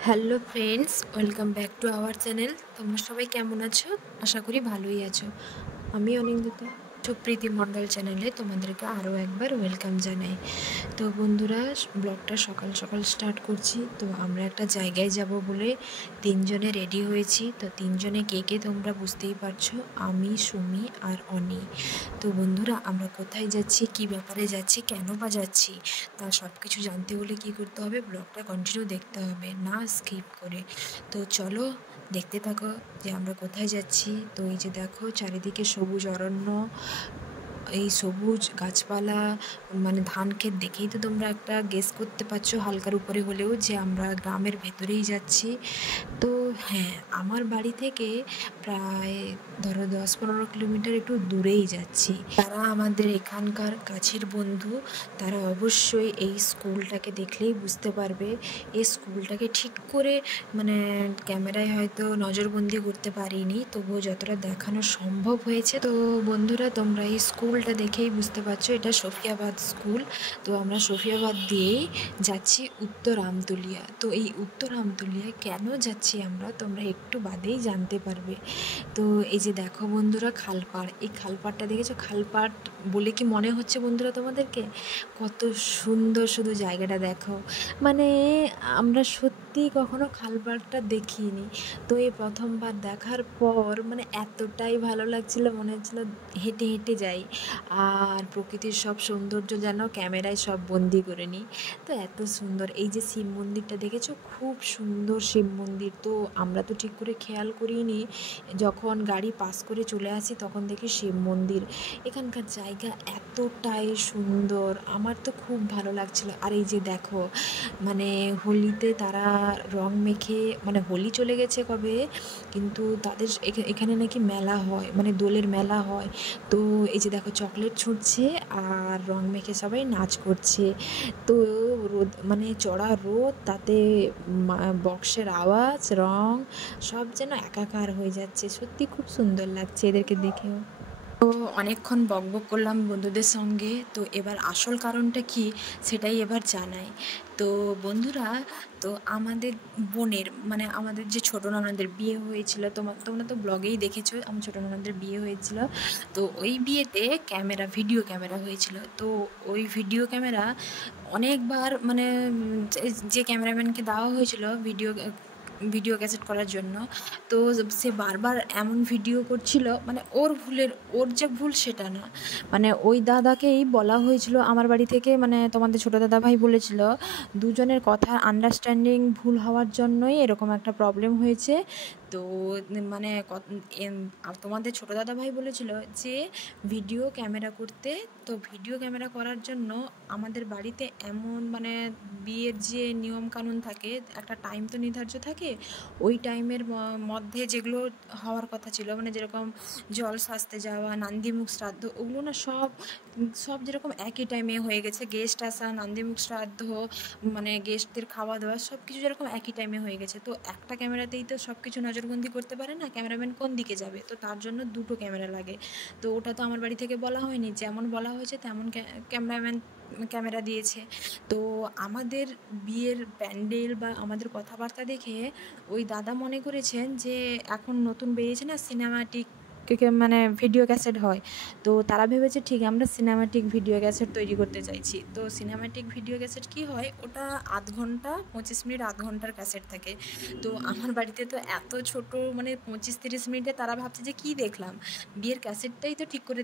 Hello friends, welcome back to our channel. তোমরা সবাই কেমন আছো? আশা করি ভালোই আছো। আমি অনিন্দিতা, সুপ্রীতি মণ্ডল চ্যানেলে তোমাদেরকে আরও একবার ওয়েলকাম জানাই। তো বন্ধুরা, ব্লগটা সকাল সকাল স্টার্ট করছি। তো আমরা একটা জায়গায় যাব বলে তিনজনে রেডি হয়েছি। তো তিনজনে কে কে তোমরা বুঝতেই পারছো, আমি, সুমি আর অনি। তো বন্ধুরা, আমরা কোথায় যাচ্ছি, কি ব্যাপারে যাচ্ছি, কেন বা যাচ্ছি, তা সব কিছু জানতে হলে কী করতে হবে, ব্লগটা কন্টিনিউ দেখতে হবে, না স্কিপ করে। তো চলো দেখতে থাকো যে আমরা কোথায় যাচ্ছি। তো এই যে দেখো, চারিদিকে সবুজ অরণ্য, এই সবুজ গাছপালা, মানে ধান ক্ষেত দেখেই তো তোমরা একটা গেস করতে পারছো হালকার উপরে হলেও যে আমরা গ্রামের ভেতরেই যাচ্ছি। তো হ্যাঁ, আমার বাড়ি থেকে প্রায় ধরো 10-15 কিলোমিটার একটু দূরেই যাচ্ছি। তারা আমাদের এখানকার কাছের বন্ধু, তারা অবশ্যই এই স্কুলটাকে দেখলেই বুঝতে পারবে। এই স্কুলটাকে ঠিক করে মানে ক্যামেরায় হয়তো নজরবন্দি করতে পারিনি, তবুও যতটা দেখানো সম্ভব হয়েছে। তো বন্ধুরা, তোমরা এই স্কুলটা দেখেই বুঝতে পারছো এটা সফিয়াবাদ স্কুল। তো আমরা সফিয়াবাদ দিয়েই যাচ্ছি উত্তর আমতলিয়া। তো এই উত্তর আমতলিয়ায় কেন যাচ্ছি আমরা, তোমরা একটু বাদেই জানতে পারবে। তো এই যে দেখো বন্ধুরা, খালপাড়, এই খালপাড়টা দেখেছো? খালপাড় বলে কি মনে হচ্ছে বন্ধুরা তোমাদেরকে? কত সুন্দর, শুধু জায়গাটা দেখো। মানে আমরা সত্যি কখনো খালপাড়টা দেখিনি। তো এই প্রথমবার দেখার পর মানে এতটাই ভালো লাগছিল, মনে হচ্ছিল হেঁটে হেঁটে যাই আর প্রকৃতির সব সৌন্দর্য যেন ক্যামেরায় সব বন্দি করে নিই। তো এত সুন্দর, এই যে শিব মন্দিরটা দেখেছো? খুব সুন্দর শিব মন্দির। তো আমরা তো ঠিক করে খেয়াল করিনি, যখন গাড়ি পাস করে চলে আসি তখন দেখি শিব মন্দির। এখানকার জায়গা এতটাই সুন্দর, আমার তো খুব ভালো লাগছিল। আর এই যে দেখো, মানে হোলিতে তারা রং মেখে, মানে হোলি চলে গেছে কবে, কিন্তু তাদের এখানে নাকি মেলা হয়, মানে দোলের মেলা হয়। তো এই যে দেখো, চকলেট ছুঁড়ছে আর রং মেখে সবাই নাচ করছে। তো রোদ, মানে চড়া রোদ, তাতে বক্সের আওয়াজ, রং, সব যেন একাকার হয়ে যাচ্ছে। সত্যি খুব সুন্দর লাগছে এদেরকে দেখেও। তো অনেকক্ষণ বকবক করলাম বন্ধুদের সঙ্গে। তো এবার আসল কারণটা কি সেটাই এবার জানাই। তো বন্ধুরা, তো আমাদের বোনের, মানে আমাদের যে ছোটো ননদের বিয়ে হয়েছিল, তোমরা তো ব্লগেই দেখেছো আমার ছোটো ননদের বিয়ে হয়েছিল। তো ওই বিয়েতে ভিডিও ক্যামেরা হয়েছিল। তো ওই ভিডিও ক্যামেরা অনেকবার, মানে যে ক্যামেরাম্যানকে দেওয়া হয়েছিল ভিডিও ক্যাসেট করার জন্য, তো সে বারবার এমন ভিডিও করছিল, মানে ওর যে ভুল সেটা না, মানে ওই দাদাকেই বলা হয়েছিল আমার বাড়ি থেকে, মানে তোমাদের ছোটো দাদা ভাই বলেছিল দুজনের কথা আন্ডারস্ট্যান্ডিং ভুল হওয়ার জন্যই এরকম একটা প্রবলেম হয়েছে। তো মানে তোমাদের ছোটো দাদা ভাই বলেছিল যে ভিডিও ক্যামেরা করতে। তো ভিডিও ক্যামেরা করার জন্য আমাদের বাড়িতে এমন, মানে বিয়ের যে নিয়মকানুন থাকে, একটা টাইম তো নির্ধার্য থাকে, ওই টাইমের মধ্যে যেগুলো হওয়ার কথা ছিল, মানে যেরকম জল সাজতে যাওয়া, নান্দিমুখ শ্রাদ্ধ, ওগুলো না সব সব যেরকম একই টাইমে হয়ে গেছে। গেস্ট আসা, নান্দিমুখ শ্রাদ্ধ, মানে গেস্টদের খাওয়া দাওয়া সব কিছু যেরকম একই টাইমে হয়ে গেছে। তো একটা ক্যামেরাতেই তো সব কিছু নজরবন্দি করতে পারে না, ক্যামেরাম্যান কোন দিকে যাবে, তো তার জন্য দুটো ক্যামেরা লাগে। তো ওটা তো আমার বাড়ি থেকে বলা হয়নি, যেমন বলা হয়েছে তেমন ক্যামেরাম্যান ক্যামেরা দিয়েছে। তো আমাদের বিয়ের প্যান্ডেল বা আমাদের কথাবার্তা দেখে ওই দাদা মনে করেছেন যে এখন নতুন বেরিয়েছে না সিনেমাটিক, মানে ভিডিও ক্যাসেট হয়, তো তারা ভেবেছে ঠিক আমরা সিনেমাটিক ভিডিও ক্যাসেট তৈরি করতে চাইছি। তো সিনেমাটিক ভিডিও ক্যাসেট কী হয়, ওটা আধ ঘন্টা 25 মিনিট, আধ ঘন্টার ক্যাসেট থাকে। তো আমার বাড়িতে তো এত ছোট, মানে 25-30 মিনিটে তারা ভাবছে যে কী দেখলাম, বিয়ের ক্যাসেটটাই তো ঠিক করে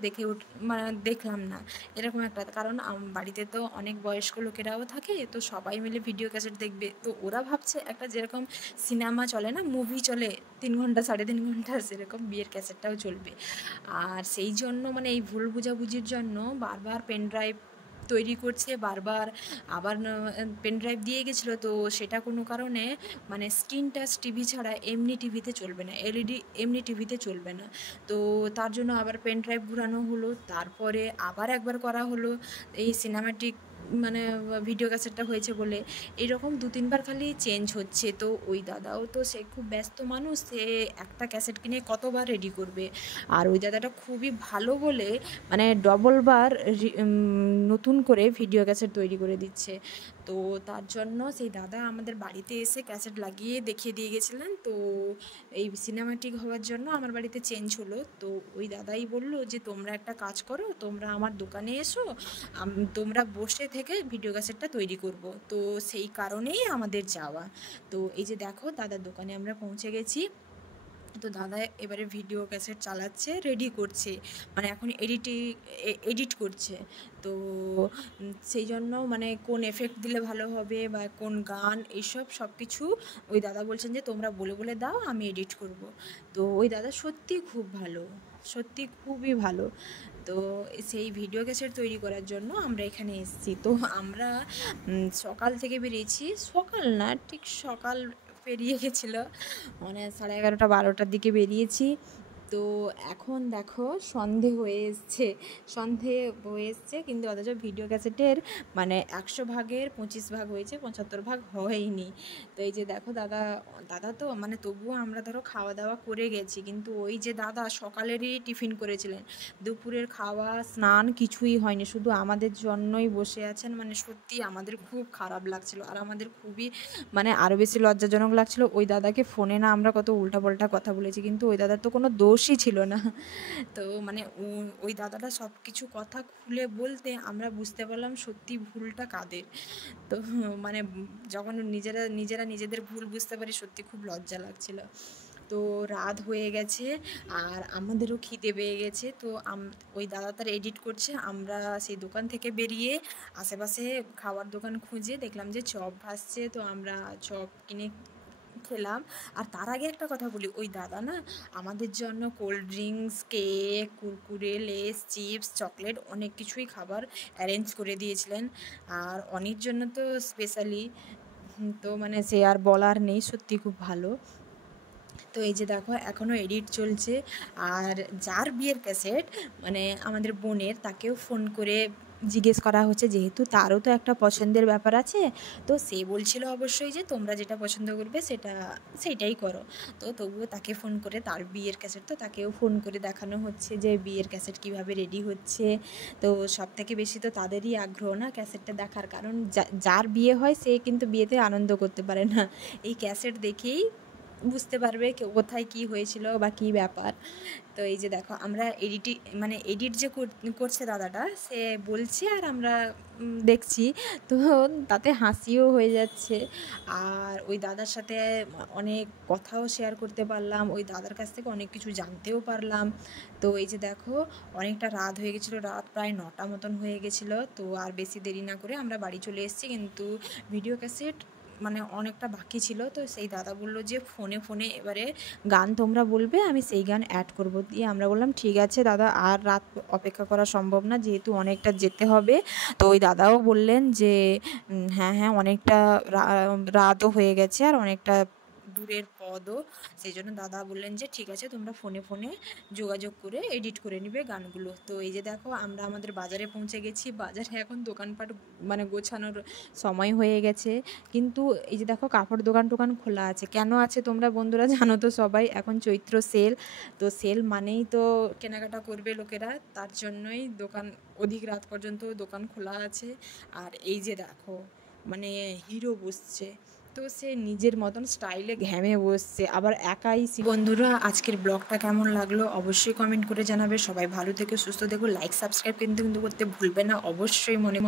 মানে দেখলাম না, এরকম একটা। কারণ বাড়িতে তো অনেক বয়স্ক লোকেরাও থাকে, তো সবাই মিলে ভিডিও ক্যাসেট দেখবে। তো ওরা ভাবছে একটা যেরকম সিনেমা চলে না, মুভি চলে 3 ঘন্টা 3.5 ঘন্টা, সেরকম বিয়ের ক্যাসেটটাও চলবে। আর সেই জন্য মানে এই ভুল বোঝাবুঝির জন্য বারবার পেন ড্রাইভ তৈরি করছে, বারবার আবার পেন ড্রাইভ দিয়ে গেছিলো। তো সেটা কোনো কারণে, মানে স্ক্রিন টাচ টিভি ছাড়া এমনি টিভিতে চলবে না, এলইডি এমনি টিভিতে চলবে না। তো তার জন্য আবার পেন ড্রাইভ ঘোরানো হলো, তারপরে আবার একবার করা হলো এই সিনেমাটিক, মানে ভিডিও ক্যাসেটটা হয়েছে বলে। এইরকম 2-3বার খালি চেঞ্জ হচ্ছে। তো ওই দাদাও তো সে খুব ব্যস্ত মানুষ, সে একটা ক্যাসেট কিনে কতবার রেডি করবে। আর ওই দাদাটা খুবই ভালো বলে মানে ডবলবার নতুন করে ভিডিও ক্যাসেট তৈরি করে দিচ্ছে। তো তার জন্য সেই দাদা আমাদের বাড়িতে এসে ক্যাসেট লাগিয়ে দেখিয়ে দিয়ে গেছিলেন। তো এই সিনেমাটিক হওয়ার জন্য আমার বাড়িতে চেঞ্জ হলো। তো ওই দাদাই বললো যে তোমরা একটা কাজ করো, তোমরা আমার দোকানে এসো, তোমরা বসে থেকে ভিডিও ক্যাসেটটা তৈরি করব। তো সেই কারণেই আমাদের যাওয়া। তো এই যে দেখো দাদার দোকানে আমরা পৌঁছে গেছি। তো দাদা এবারে ভিডিও ক্যাসেট চালাচ্ছে, রেডি করছে, মানে এখন এডিট করছে। তো সেই জন্য মানে কোন এফেক্ট দিলে ভালো হবে বা কোন গান, এইসব সব কিছু ওই দাদা বলছেন যে তোমরা বলে বলে দাও, আমি এডিট করব। তো ওই দাদা সত্যি খুব ভালো, সত্যি খুবই ভালো। তো সেই ভিডিও ক্যাসেট তৈরি করার জন্য আমরা এখানে এসেছি। তো আমরা সকাল থেকে বেরিয়েছি, সকাল না ঠিক সকাল পেরিয়ে গেছিলো, মানে 11:30-12টার দিকে বেরিয়েছি। তো এখন দেখো সন্ধে হয়ে এসছে, কিন্তু অথচ ভিডিও ক্যাসেটের মানে 100 ভাগের 25 ভাগ হয়েছে, 75 ভাগ হয়নি। তো এই যে দেখো দাদা তো মানে তবুও আমরা ধরো খাওয়া দাওয়া করে গেছি, কিন্তু ওই যে দাদা সকালেরই টিফিন করেছিলেন, দুপুরের খাওয়া স্নান কিছুই হয়নি, শুধু আমাদের জন্যই বসে আছেন। মানে সত্যি আমাদের খুব খারাপ লাগছিল, আর আমাদের খুবই মানে আরও বেশি লজ্জাজনক লাগছিল। ওই দাদাকে ফোনে না আমরা কত উল্টাপাল্টা কথা বলেছি, কিন্তু ওই দাদার তো কোনো দোষই ছিল না। তো মানে ওই দাদাটা সব কিছু কথা খুলে বলতে আমরা বুঝতে পারলাম সত্যি ভুলটা কাদের। তো মানে যখন নিজেরা নিজেদের ভুল বুঝতে পারি, সত্যি খুব লজ্জা লাগছিল। তো রাত হয়ে গেছে আর আমাদেরও খিদে পেয়ে গেছে। তো ওই দাদা তার এডিট করছে, আমরা সেই দোকান থেকে বেরিয়ে আশেপাশে খাওয়ার দোকান খুঁজে দেখলাম যে চপ ভাসছে। তো আমরা চপ কিনে খেলাম। আর তার আগে একটা কথা বলি, ওই দাদা না আমাদের জন্য cold drinks, cake, Kurkure, less, chips, chocolate অনেক কিছুই খাবার অ্যারেঞ্জ করে দিয়েছিলেন। আর অনির জন্য তো স্পেশালি, তো মানে সে আর বলার নেই, সত্যি খুব ভালো। তো এই যে দেখো এখনও এডিট চলছে। আর যার বিয়ের ক্যাসেট মানে আমাদের বোনের, তাকেও ফোন করে জিজ্ঞেস করা হচ্ছে, যেহেতু তারও তো একটা পছন্দের ব্যাপার আছে। তো সে বলছিল অবশ্যই যে তোমরা যেটা পছন্দ করবে সেটাই করো। তো তবুও তাকে ফোন করে, তার বিয়ের ক্যাসেট তো তাকেও ফোন করে দেখানো হচ্ছে যে বিয়ের ক্যাসেট কীভাবে রেডি হচ্ছে। তো সব থেকে বেশি তো তাদেরই আগ্রহ না ক্যাসেটটা দেখার, কারণ যার বিয়ে হয় সে কিন্তু বিয়েতে আনন্দ করতে পারে না, এই ক্যাসেট দেখেই বুঝতে পারবে কোথায় কী হয়েছিল বা কী ব্যাপার। তো এই যে দেখো আমরা এডিট যে করছে দাদাটা, সে বলছে আর আমরা দেখছি। তো তাতে হাসিও হয়ে যাচ্ছে, আর ওই দাদার সাথে অনেক কথাও শেয়ার করতে পারলাম, ওই দাদার কাছ থেকে অনেক কিছু জানতেও পারলাম। তো এই যে দেখো অনেকটা রাত হয়ে গেছিলো, রাত প্রায় 9টা মতন হয়ে গেছিলো। তো আর বেশি দেরি না করে আমরা বাড়ি চলে এসেছি, কিন্তু ভিডিও ক্যাসেট মানে অনেকটা বাকি ছিল। তো সেই দাদা বললো যে ফোনে এবারে গান তোমরা বলবে, আমি সেই গান অ্যাড করবো। দিয়ে আমরা বললাম ঠিক আছে দাদা, আর রাত অপেক্ষা করা সম্ভব না, যেহেতু অনেকটা যেতে হবে। তো ওই দাদাও বললেন যে হ্যাঁ অনেকটা রাতও হয়ে গেছে আর অনেকটা দূরের পদও, সেই জন্য দাদা বললেন যে ঠিক আছে তোমরা ফোনে যোগাযোগ করে এডিট করে নিবে গানগুলো। তো এই যে দেখো আমরা আমাদের বাজারে পৌঁছে গেছি, বাজারে এখন দোকানপাট মানে গোছানোর সময় হয়ে গেছে, কিন্তু এই যে দেখো কাপড় টোকান খোলা আছে। কেন আছে তোমরা বন্ধুরা জানো তো সবাই, এখন চৈত্র সেল। তো সেল মানেই তো কেনাকাটা করবে লোকেরা, তার জন্যই দোকান অধিক রাত পর্যন্ত দোকান খোলা আছে। আর এই যে দেখো মানে হিরো বসছে, তো সে নিজের মতন স্টাইলে ঘ্যামে বসছে, আবার একাই। বন্ধুরা আজকের ব্লগটা কেমন লাগলো অবশ্যই কমেন্ট করে জানাবে। সবাই ভালো থেকো, সুস্থ থেকো, লাইক সাবস্ক্রাইব কিন্তু করতে ভুলবে না অবশ্যই। মনে